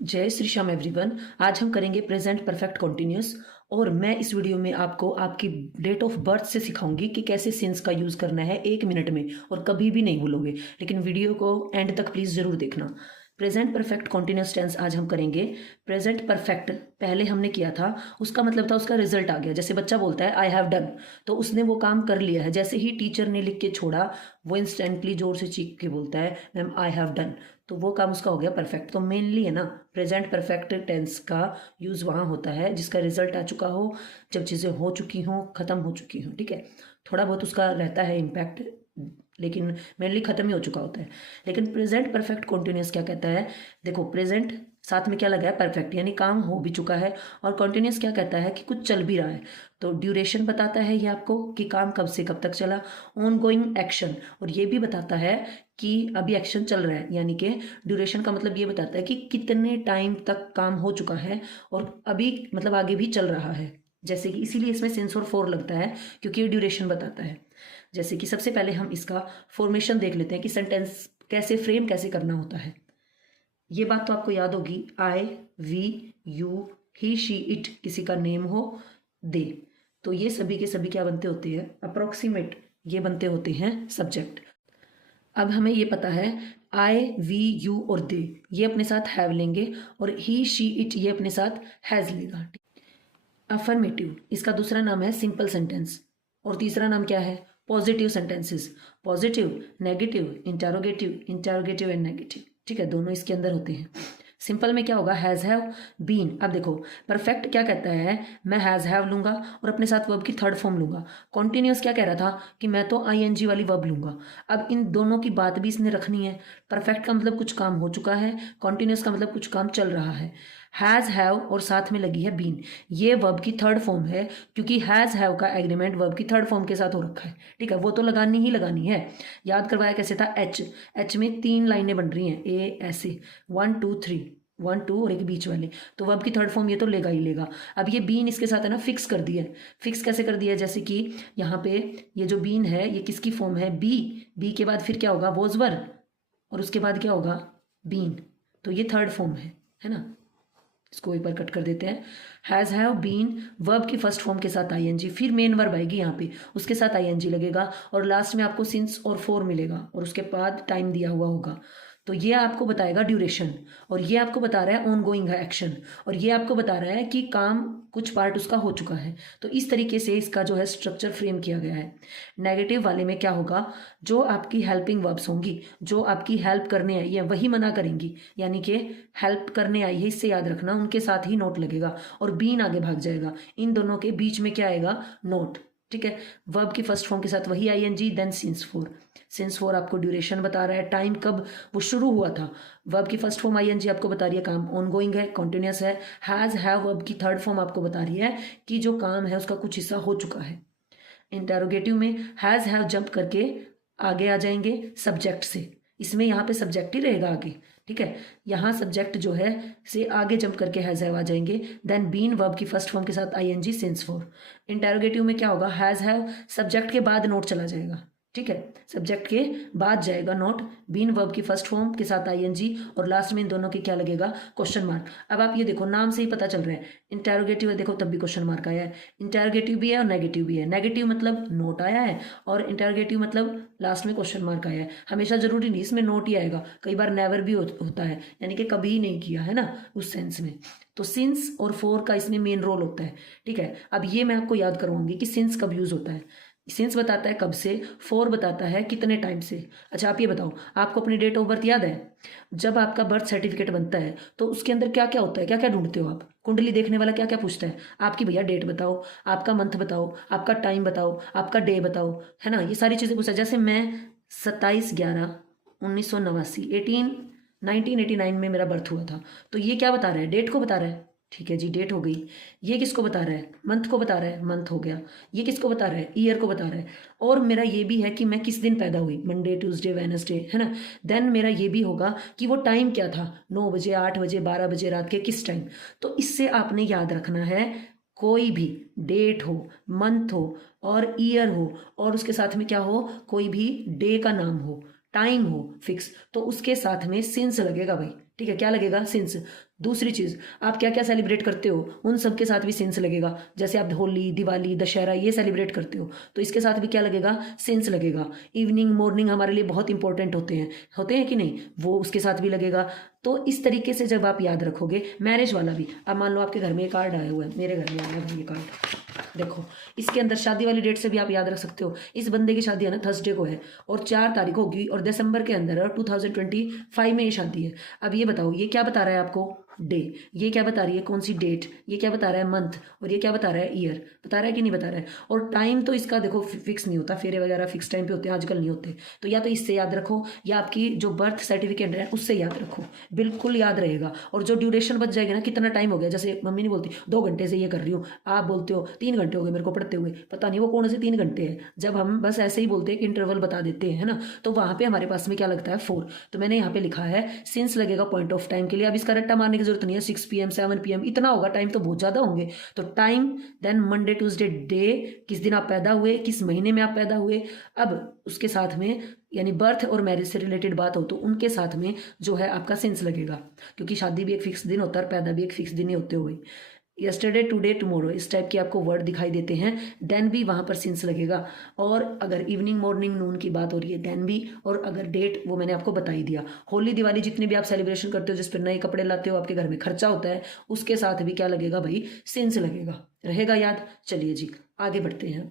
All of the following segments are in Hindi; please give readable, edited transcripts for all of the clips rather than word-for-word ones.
जय श्री श्याम एवरीवन। आज हम करेंगे प्रेजेंट परफेक्ट कॉन्टिन्यूस और मैं इस वीडियो में आपको आपकी डेट ऑफ बर्थ से सिखाऊंगी कि कैसे सिंस का यूज़ करना है 1 मिनट में और कभी भी नहीं भूलोगे। लेकिन वीडियो को एंड तक प्लीज़ ज़रूर देखना। प्रेजेंट परफेक्ट कॉन्टिन्यूस टेंस आज हम करेंगे। प्रेजेंट परफेक्ट पहले हमने किया था, उसका मतलब था उसका रिजल्ट आ गया। जैसे बच्चा बोलता है आई हैव डन, तो उसने वो काम कर लिया है। जैसे ही टीचर ने लिख के छोड़ा, वो इंस्टेंटली जोर से चीख के बोलता है मैम आई हैव डन, तो वो काम उसका हो गया परफेक्ट। तो मेनली है ना, प्रेजेंट परफेक्ट टेंस का यूज़ वहाँ होता है जिसका रिजल्ट आ चुका हो, जब चीज़ें हो चुकी हों, ख़त्म हो चुकी हों। ठीक है, थोड़ा बहुत उसका रहता है इम्पैक्ट, लेकिन मेनली ख़त्म ही हो चुका होता है। लेकिन प्रेजेंट परफेक्ट कॉन्टिन्यूस क्या कहता है? देखो, प्रेजेंट साथ में क्या लगा है? परफेक्ट, यानी काम हो भी चुका है। और कॉन्टिन्यूस क्या कहता है कि कुछ चल भी रहा है। तो ड्यूरेशन बताता है ये आपको कि काम कब से कब तक चला। ऑन गोइंग एक्शन, और ये भी बताता है कि अभी एक्शन चल रहा है, यानी कि ड्यूरेशन का मतलब ये बताता है कि कितने टाइम तक काम हो चुका है और अभी मतलब आगे भी चल रहा है। जैसे कि इसीलिए इसमें सिंस और फॉर लगता है, क्योंकि ये ड्यूरेशन बताता है। जैसे कि सबसे पहले हम इसका फॉर्मेशन देख लेते हैं कि सेंटेंस कैसे फ्रेम कैसे करना होता है। ये बात तो आपको याद होगी, I, we, you, he, she, it किसी का नेम हो, दे, तो ये सभी के सभी क्या बनते होते हैं? अप्रोक्सीमेट, ये बनते होते हैं सब्जेक्ट। अब हमें ये पता है आई, वी, यू और दे ये अपने साथ हैव लेंगे और ही, शी, इट ये अपने साथ हैज लेगा। अफर्मेटिव, इसका दूसरा नाम है सिंपल सेंटेंस और तीसरा नाम क्या है? Positive sentences. Positive, negative, interrogative, interrogative and negative. ठीक है, दोनों इसके अंदर होते हैं। सिंपल में क्या होगा? Has, have, been. अब देखो, परफेक्ट क्या कहता है? मैं हैज़ हैव लूंगा और अपने साथ वर्ब की थर्ड फॉर्म लूंगा। कॉन्टिन्यूस क्या कह रहा था कि मैं तो आईएनजी वाली वर्ब लूंगा। अब इन दोनों की बात भी इसने रखनी है। परफेक्ट का मतलब कुछ काम हो चुका है, कॉन्टिन्यूस का मतलब कुछ काम चल रहा है। हैज़, हैव और साथ में लगी है बीन, ये वर्ब की थर्ड फॉर्म है, क्योंकि हैज़, हैव का एग्रीमेंट वर्ब की थर्ड फॉर्म के साथ हो रखा है। ठीक है, वो तो लगानी ही लगानी है। याद करवाया कैसे था? एच, एच में 3 लाइनें बन रही हैं, ए ऐसे 1 2 3, 1 2 और एक बीच वाले, तो वर्ब की थर्ड फॉर्म ये तो लेगा ही लेगा। अब ये बीन इसके साथ है ना फिक्स कर दिया है। फिक्स कैसे कर दिया है? जैसे कि यहाँ पे ये जो बीन है ये किसकी फॉर्म है? बी, बी के बाद फिर क्या होगा? वॉज वर, और उसके बाद क्या होगा? बीन, तो ये थर्ड फॉर्म है ना। इसको एक बार कट कर देते हैं। हैज़, हैव, बीन वर्ब की फर्स्ट फॉर्म के साथ आईएनजी, फिर मेन वर्ब आएगी यहाँ पे, उसके साथ आईएनजी लगेगा और लास्ट में आपको सिंस और फोर मिलेगा और उसके बाद टाइम दिया हुआ होगा। तो ये आपको बताएगा ड्यूरेशन, और ये आपको बता रहा है ऑन गोइंग है एक्शन, और ये आपको बता रहा है कि काम कुछ पार्ट उसका हो चुका है। तो इस तरीके से इसका जो है स्ट्रक्चर फ्रेम किया गया है। नेगेटिव वाले में क्या होगा? जो आपकी हेल्पिंग वर्ब्स होंगी, जो आपकी हेल्प करने आई है वही मना करेंगी, यानी कि हेल्प करने आई है, इससे याद रखना, उनके साथ ही नोट लगेगा और बीन आगे भाग जाएगा। इन दोनों के बीच में क्या आएगा? नोट। ठीक है, वर्ब की फर्स्ट फॉर्म के साथ वही ING, then since for. Since for आपको ड्यूरेशन बता रहा है, टाइम कब वो शुरू हुआ था। वर्ब की फर्स्ट फॉर्म आईएनजी आपको बता रही है काम ऑन गोइंग है, कॉन्टिन्यूस है। हैज, हैव वर्ब की थर्ड फॉर्म आपको बता रही है कि जो काम है उसका कुछ हिस्सा हो चुका है। इंटेरोगेटिव में हैज, हैव जंप करके आगे आ जाएंगे सब्जेक्ट से, इसमें यहाँ पे सब्जेक्ट ही रहेगा आगे। ठीक है, यहाँ सब्जेक्ट जो है से आगे जंप करके हैज, हैव आ जाएंगे, देन बीन वर्ब की फर्स्ट फॉर्म के साथ आईएनजी, सिंस फोर। इंटेरोगेटिव में क्या होगा? हैज, हैव सब्जेक्ट के बाद नोट चला जाएगा। ठीक है, सब्जेक्ट के बाद जाएगा नोट, बीन वर्ब की फर्स्ट फॉर्म के साथ आईएनजी और लास्ट में इन दोनों के क्या लगेगा? Question mark. अब आप ये देखो, नाम से ही पता चल रहा है इंटेरोगेटिव है, देखो तब भी क्वेश्चन मार्क आया है। इंटेरोगेटिव भी है और नेगेटिव भी है। नेगेटिव मतलब नोट आया है और इंटेरोगेटिव मतलब लास्ट में क्वेश्चन मार्क आया है। हमेशा जरूरी नहीं इसमें नोट ही आएगा, कई बार नेवर भी होता है, यानी कि कभी नहीं किया है ना, उस सेंस में। तो सिंस और फोर का इसमें मेन रोल होता है। ठीक है, अब ये मैं आपको याद करवाऊंगी कि सिंस कब यूज होता है। सिंस बताता है कब से, फोर बताता है कितने टाइम से। अच्छा आप ये बताओ, आपको अपनी डेट ऑफ बर्थ याद है? जब आपका बर्थ सर्टिफिकेट बनता है तो उसके अंदर क्या क्या होता है, क्या क्या ढूंढते हो आप? कुंडली देखने वाला क्या क्या पूछता है आपकी? भैया डेट बताओ, आपका मंथ बताओ, आपका टाइम बताओ, आपका डे बताओ, है ना, ये सारी चीज़ें पूछता है। जैसे मैं 27/11/1989 1989 में मेरा बर्थ हुआ था, तो ये क्या बता रहा है? डेट को बता रहा है। ठीक है जी, डेट हो गई। ये किसको बता रहा है? मंथ को बता रहा है, मंथ हो गया। ये किसको बता रहा है? ईयर को बता रहा है। और मेरा ये भी है कि मैं किस दिन पैदा हुई, मंडे, ट्यूसडे, वेनसडे, है ना। देन मेरा ये भी होगा कि वो टाइम क्या था, 9 बजे, 8 बजे, 12 बजे रात के किस टाइम। तो इससे आपने याद रखना है, कोई भी डेट हो, मंथ हो और ईयर हो और उसके साथ में क्या हो, कोई भी डे का नाम हो, टाइम हो फिक्स, तो उसके साथ में सिंस लगेगा भाई। ठीक है, क्या लगेगा? सिंस। दूसरी चीज़, आप क्या क्या सेलिब्रेट करते हो उन सब के साथ भी सिंस लगेगा। जैसे आप होली, दिवाली, दशहरा ये सेलिब्रेट करते हो तो इसके साथ भी क्या लगेगा? सिंस लगेगा। इवनिंग, मॉर्निंग हमारे लिए बहुत इंपॉर्टेंट होते हैं कि नहीं, वो उसके साथ भी लगेगा। तो इस तरीके से जब आप याद रखोगे, मैरिज वाला भी, अब मान लो आपके घर में ये कार्ड आया हुआ है, मेरे घर में आया है ये कार्ड, देखो इसके अंदर शादी वाली डेट से भी आप याद रख सकते हो। इस बंदे की शादी है ना थर्सडे को है और 4 तारीख होगी और दिसंबर के अंदर है और 2025 में ये शादी है। अब ये बताओ ये क्या बता रहा है आपको? डे। ये क्या बता रही है? कौन सी डेट? ये क्या बता रहा है? मंथ। और ये क्या बता रहा है? ईयर। बता रहा है कि नहीं बता रहा है? और टाइम तो इसका देखो फिक्स नहीं होता, फेरे वगैरह फिक्स टाइम पे होते हैं, आजकल नहीं होते। तो या तो इससे याद रखो या आपकी जो बर्थ सर्टिफिकेट है उससे याद रखो, बिल्कुल याद रहेगा। और जो ड्यूरेशन बच जाएगी ना, कितना टाइम हो गया, जैसे मम्मी नहीं बोलती 2 घंटे से ये कर रही हूँ, आप बोलते हो 3 घंटे हो गए मेरे को पढ़ते हुए, पता नहीं वो कौन से 3 घंटे हैं। जब हम बस ऐसे ही बोलते हैं कि इंटरवल बता देते हैं, है ना, तो वहाँ पे हमारे पास में क्या लगता है? 4। तो मैंने यहाँ पे लिखा है सिंस लगेगा पॉइंट ऑफ टाइम के लिए। अब इसका रट्टा मारने की जरूरत नहीं है, 6 PM 7 PM इतना होगा, टाइम तो बहुत ज़्यादा होंगे। तो time, then Monday Tuesday day, किस दिन आप पैदा हुए, किस महीने में आप पैदा हुए। अब उसके साथ में यानी बर्थ और मैरिज से रिलेटेड बात हो तो उनके साथ में जो है आपका सिंस लगेगा, क्योंकि शादी भी एक फिक्स दिन होता है और पैदा भी एक फिक्स दिन ही होते हुए। यस्टरडे, टुडे, टुमारो इस टाइप के आपको वर्ड दिखाई देते हैं, देन भी वहाँ पर सिंस लगेगा। और अगर इवनिंग, मॉर्निंग, नून की बात हो रही है देन भी। और अगर डेट, वो मैंने आपको बता ही दिया। होली, दिवाली जितने भी आप सेलिब्रेशन करते हो, जिस पर नए कपड़े लाते हो, आपके घर में खर्चा होता है, उसके साथ भी क्या लगेगा भाई? सिंस लगेगा। रहेगा याद? चलिए जी आगे बढ़ते हैं।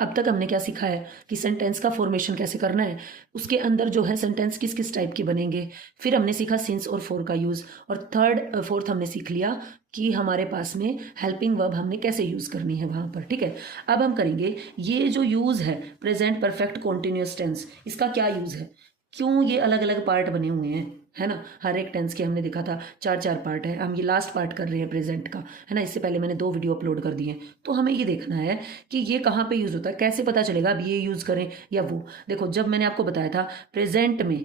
अब तक हमने क्या सीखा है कि सेंटेंस का फॉर्मेशन कैसे करना है, उसके अंदर जो है सेंटेंस किस किस टाइप के बनेंगे। फिर हमने सीखा सिंस और फॉर का यूज़। और फोर्थ हमने सीख लिया कि हमारे पास में हेल्पिंग वर्ब हमने कैसे यूज़ करनी है वहाँ पर। ठीक है, अब हम करेंगे ये जो यूज़ है प्रेजेंट परफेक्ट कॉन्टिन्यूस टेंस, इसका क्या यूज़ है, क्यों ये अलग अलग पार्ट बने हुए हैं, है ना। हर एक टेंस के हमने देखा था 4 4 पार्ट है, हम ये लास्ट पार्ट कर रहे हैं प्रेजेंट का, है ना। इससे पहले मैंने 2 वीडियो अपलोड कर दिए हैं। तो हमें ये देखना है कि ये कहाँ पे यूज़ होता है, कैसे पता चलेगा अब ये यूज़ करें या वो। देखो जब मैंने आपको बताया था प्रेजेंट में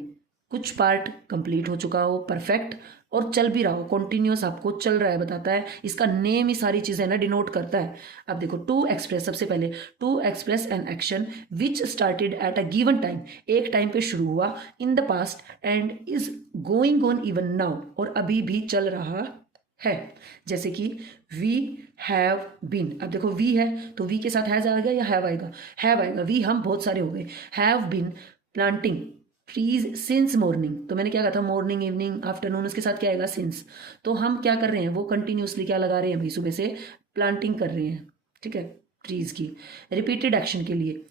कुछ पार्ट कंप्लीट हो चुका हो परफेक्ट और चल भी रहा हो, कॉन्टिन्यूस आपको चल रहा है बताता है, इसका नेम ही सारी चीज़ें ना डिनोट करता है। अब देखो टू एक्सप्रेस, सबसे पहले to express an action which started at a given time, एक टाइम पे शुरू हुआ, in the past and is going on even now, और अभी भी चल रहा है। जैसे कि वी हैव बीन, अब देखो वी है तो वी के साथ हैज आएगा या हैव आएगा? हैव आएगा। वी हम बहुत सारे हो गए। Have been planting trees since morning, तो मैंने क्या कहा था? मॉर्निंग, इवनिंग, आफ्टरनून, उसके साथ क्या आएगा? सिंस। तो हम क्या कर रहे हैं? वो कंटिन्यूसली क्या लगा रहे हैं भाई? सुबह से प्लांटिंग कर रहे हैं, ठीक है, ट्रीज की। रिपीटेड एक्शन के लिए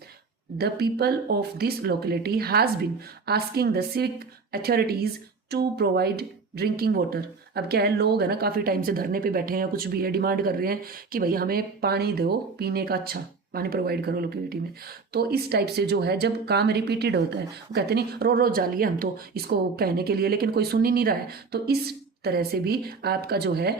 the people of this locality has been asking the civic authorities to provide drinking water. अब क्या है, लोग है ना काफ़ी टाइम से धरने पे बैठे हैं, कुछ भी है, डिमांड कर रहे हैं कि भाई हमें पानी दो पीने का, अच्छा पानी प्रोवाइड करो लोकेलिटी में। तो इस टाइप से जो है जब काम रिपीटेड होता है, वो कहते नहीं रोज रोज जालिए हम तो इसको कहने के लिए, लेकिन कोई सुन ही नहीं रहा है, तो इस तरह से भी आपका जो है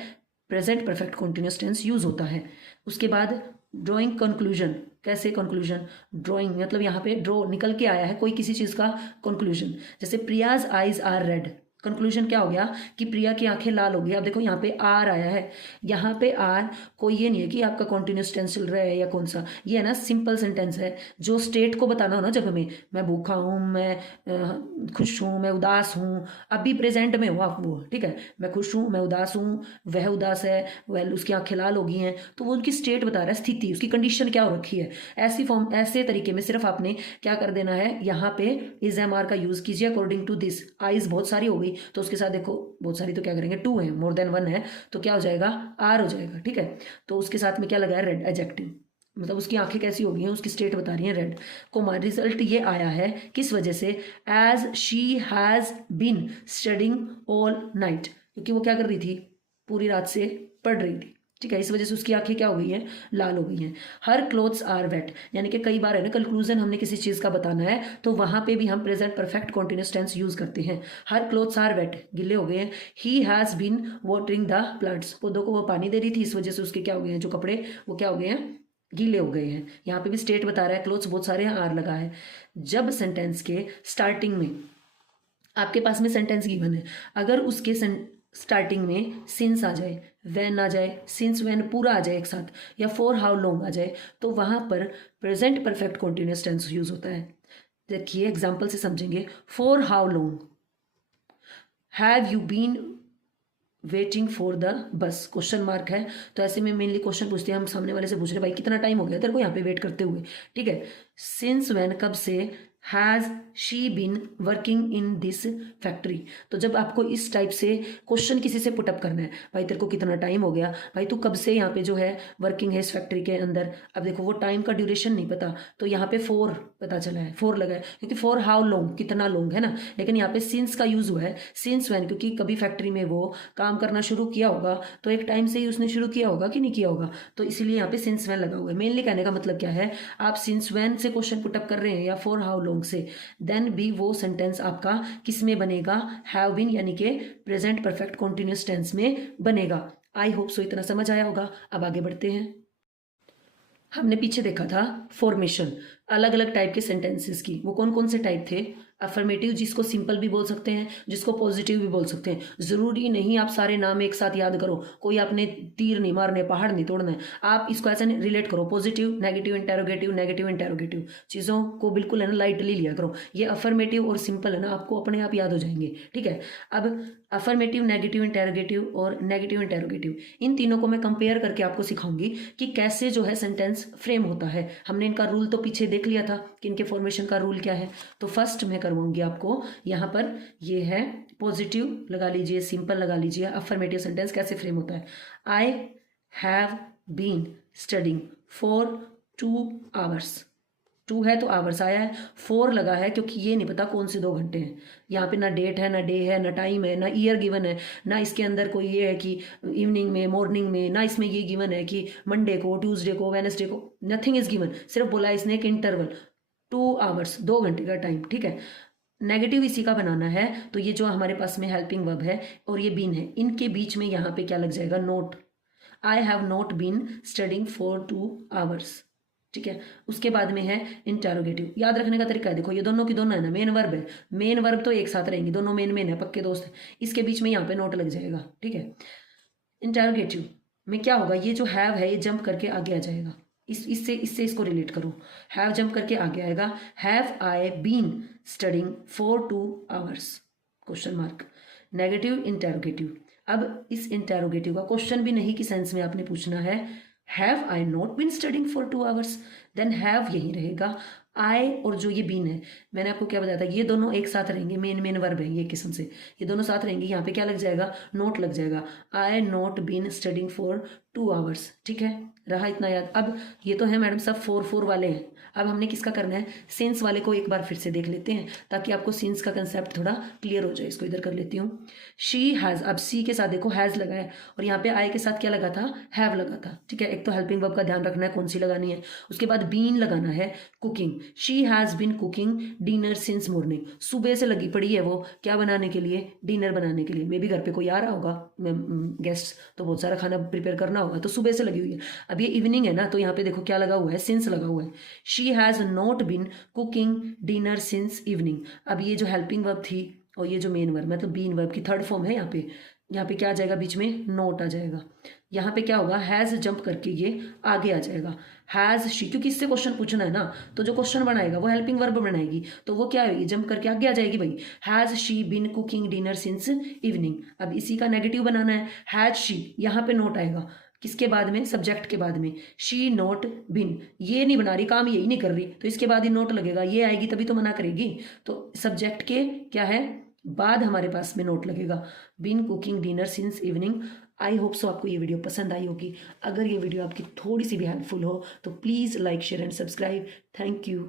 present perfect continuous tense use होता है। उसके बाद ड्राइंग कंक्लूजन, कैसे कंक्लूजन? ड्राइंग मतलब यहाँ पे ड्रॉ निकल के आया है कोई किसी चीज़ का कंक्लूजन। जैसे Priya's eyes are red, conclusion क्या हो गया कि प्रिया की आंखें लाल हो गई। अब देखो यहाँ पे आर आया है, यहाँ पे आर कोई ये नहीं है कि आपका कॉन्टिन्यूस टेंस चल रहा है या कौन सा, ये है ना सिंपल सेंटेंस है। जो स्टेट को बताना हो ना जगह में, मैं भूखा हूँ, मैं खुश हूँ, मैं उदास हूँ, अभी प्रेजेंट में हो आप वो, ठीक है, मैं खुश हूँ, मैं उदास हूँ, वह उदास है, वह उसकी आंखें लाल हो गई हैं, तो वो उनकी स्टेट बता रहा है, स्थिति, उसकी कंडीशन क्या हो रखी है। ऐसी फॉर्म, ऐसे तरीके में सिर्फ आपने क्या कर देना है, यहाँ पे इज एम आर का यूज कीजिए अकॉर्डिंग टू दिस। आइज बहुत सारी हो गई तो उसके साथ देखो बहुत सारी तो क्या करेंगे, 2 है, मोर देन 1 है तो क्या हो जाएगा? आर हो जाएगा, ठीक है। तो उसके साथ में क्या लगा है? रेड, एडजेक्टिव, मतलब उसकी आंखें कैसी हो गई हैं, उसकी स्टेट बता रही है रेड। कोमा रिजल्ट ये आया है किस वजह से? As she has been studying all night, क्योंकि वो क्या कर रही थी? पूरी रात से पढ़ रही थी, ठीक है, इस वजह से उसकी आंखें क्या हो गई हैं? लाल हो गई हैं। हर क्लोथ्स आर वेट, यानी कि कई बार है ना कंक्लूजन हमने किसी चीज़ का बताना है तो वहाँ पे भी हम present perfect continuous tense use करते हैं। हर क्लोथ्स आर वेट, गिले हो गए हैं। He has been watering the plants, पौधों को वो पानी दे रही थी, इस वजह से उसके क्या हो गए हैं? जो कपड़े वो क्या हो गए हैं? गीले हो गए हैं। यहाँ पे भी स्टेट बता रहा है, क्लोथ्स बहुत सारे हैं, आर लगा है। जब सेंटेंस के स्टार्टिंग में आपके पास में सेंटेंस गिवन है, अगर उसके स्टार्टिंग में सिंस आ जाए, व्हेन आ जाए, सिंस व्हेन पूरा आ जाए एक साथ, या फॉर हाउ लॉन्ग आ जाए, तो वहाँ पर present perfect continuous tense use होता है। देखिए एग्जाम्पल से समझेंगे। For how long, have you been waiting for the bus, question mark है। तो ऐसे में मेनली क्वेश्चन पूछते हैं, हम सामने वाले से पूछ रहे भाई कितना टाइम हो गया तेरे को यहाँ पे वेट करते हुए, ठीक है। सिंस व्हेन, कब से। Has she been working in this factory. तो जब आपको इस टाइप से क्वेश्चन किसी से पुटअप करना है, भाई तेरे को कितना टाइम हो गया, भाई तू कब से यहाँ पे जो है वर्किंग है इस फैक्ट्री के अंदर। अब देखो वो टाइम का ड्यूरेशन नहीं पता, तो यहाँ पे फॉर पता चला है, फॉर लगा है, क्योंकि फॉर हाउ लॉन्ग, कितना लॉन्ग है ना। लेकिन यहाँ पे सिंस का यूज हुआ है, सिंस व्हेन, क्योंकि कभी फैक्ट्री में वो काम करना शुरू किया होगा, तो एक टाइम से ही उसने शुरू किया होगा कि नहीं किया होगा, तो इसलिए यहाँ पे सिंस व्हेन लगा हुआ है। मेनली कहने का मतलब क्या है, आप सिंस व्हेन से क्वेश्चन पुटअप कर रहे हैं या फॉर हाउ लॉन्ग से, देन भी वो सेंटेंस आपका किस में बनेगा, हैव बीन यानी कि प्रेजेंट परफेक्ट कॉन्टिन्यूअस टेंस में बनेगा। आई होप सो इतना समझ आया होगा। अब आगे बढ़ते हैं। हमने पीछे देखा था फॉर्मेशन, अलग अलग टाइप के सेंटेंसेस की। वो कौन कौन से टाइप थे, अफर्मेटिव, जिसको सिंपल भी बोल सकते हैं, जिसको पॉजिटिव भी बोल सकते हैं। जरूरी नहीं आप सारे नाम एक साथ याद करो, कोई आपने तीर नहीं मारने, पहाड़ नहीं तोड़ना है। आप इसको ऐसा रिलेट करो, पॉजिटिव, नेगेटिव, इंटेरोगेटिव चीज़ों को बिल्कुल है ना लाइटली लिया करो। ये अफर्मेटिव और सिंपल है ना आपको अपने आप याद हो जाएंगे, ठीक है। अब अफर्मेटिव, नेगेटिव इंटेरोगेटिव और नेगेटिव इंटेरोगेटिव, इन तीनों को मैं कंपेयर करके आपको सिखाऊंगी कि कैसे जो है सेंटेंस फ्रेम होता है। हमने इनका रूल तो पीछे देख लिया था कि इनके फॉर्मेशन का रूल क्या है। तो फर्स्ट मैं करवाऊंगी आपको, यहाँ पर ये है पॉजिटिव लगा लीजिए, सिंपल लगा लीजिए, अफर्मेटिव सेंटेंस कैसे फ्रेम होता है। I have been studying for 2 hours. 2 है तो आवर्स आया है, 4 लगा है क्योंकि ये नहीं पता कौन से 2 घंटे हैं। यहाँ पे ना डेट है, ना डे है, ना टाइम है, ना ईयर गिवन है, ना इसके अंदर कोई ये है कि इवनिंग में, मॉर्निंग में, ना इसमें ये गिवन है कि मंडे को, ट्यूसडे को, वेनसडे को, नथिंग इज गिवन। सिर्फ बोला इसने एक इंटरवल 2 आवर्स, 2 घंटे का टाइम, ठीक है। नेगेटिव इसी का बनाना है, तो ये जो हमारे पास में हेल्पिंग वर्ब है और ये बीन है, इनके बीच में यहाँ पे क्या लग जाएगा, not. I have not been studying for 2 hours, ठीक है। उसके बाद में है इंटेरोगेटिव। याद रखने का तरीका है, देखो ये दोनों की दोनों है ना, मेन वर्ब है, मेन वर्ब तो एक साथ रहेंगी, दोनों मेन मेन है, पक्के दोस्त है। इसके बीच में यहाँ पे नोट लग जाएगा, ठीक है। इंटेरोगेटिव में क्या होगा, ये जो हैव है ये जंप करके आगे आ जाएगा, इससे इसको रिलेट करो। हैव जंप करके आगे आएगा, have I been studying for 2 hours, question mark. Negative interrogative, अब इस इंटेरोगेटिव का क्वेश्चन भी नहीं की सेंस में आपने पूछना है, have I not been studying for 2 hours, then have यही रहेगा। आई और जो ये बीन है, मैंने आपको क्या बताया था, ये दोनों एक साथ रहेंगे, मेन मेन वर्ब है ये किस्म से, ये दोनों साथ रहेंगे। यहाँ पे क्या लग जाएगा, नोट लग जाएगा, I not been studying for 2 hours, ठीक है। रहा इतना याद। अब ये तो है मैडम सब 4 वाले हैं, अब हमने किसका करना है, सेंस वाले को एक बार फिर से देख लेते हैं ताकि आपको सेंस का कंसेप्ट थोड़ा क्लियर हो जाए। इसको इधर कर लेती हूँ। शी हैज़, अब सी के साथ देखो हैज़ लगा है और यहाँ पे आई के साथ क्या लगा था, हैव लगा था, ठीक है। एक तो हेल्पिंग वर्ब का ध्यान रखना है कौन सी लगानी है। उसके बाद बीन लगाना है, cooking. She has been cooking dinner since morning, सुबह से लगी पड़ी है वो क्या बनाने के लिए, डिनर बनाने के लिए। मे भी घर पे कोई आ रहा होगा, गेस्ट, तो बहुत सारा खाना प्रिपेयर करना होगा, तो सुबह से लगी हुई है। अब ये इवनिंग है ना, तो यहाँ पे देखो क्या लगा हुआ है, सिंस लगा हुआ है। She has not been cooking dinner since evening. अब ये जो हेल्पिंग वर्ब थी और ये जो मेन वर्ब, मतलब बीन वर्ब की थर्ड फॉर्म है, यहाँ पे क्या आ जाएगा, बीच में नोट आ जाएगा। यहाँ पे क्या होगा, हैज़ जंप करके ये आगे आ जाएगा, हैज़ शी, क्योंकि इससे क्वेश्चन पूछना है ना, तो जो क्वेश्चन बनाएगा वो हेल्पिंग वर्ब बनाएगी, तो वो क्या होगी, जंप करके आगे आ जाएगी भाई। Has she been cooking dinner since evening. अब इसी का नेगेटिव बनाना है, हैज़ शी, यहाँ पे नोट आएगा, किसके बाद में, सब्जेक्ट के बाद में। शी नॉट बिन, ये नहीं बना रही, काम यही नहीं कर रही, तो इसके बाद ही नोट लगेगा, ये आएगी तभी तो मना करेगी, तो सब्जेक्ट के क्या है बाद हमारे पास में नोट लगेगा। Been cooking dinner since evening. I hope so आपको ये वीडियो पसंद आई होगी। अगर ये वीडियो आपकी थोड़ी सी भी हेल्पफुल हो तो please like, share and subscribe. Thank you.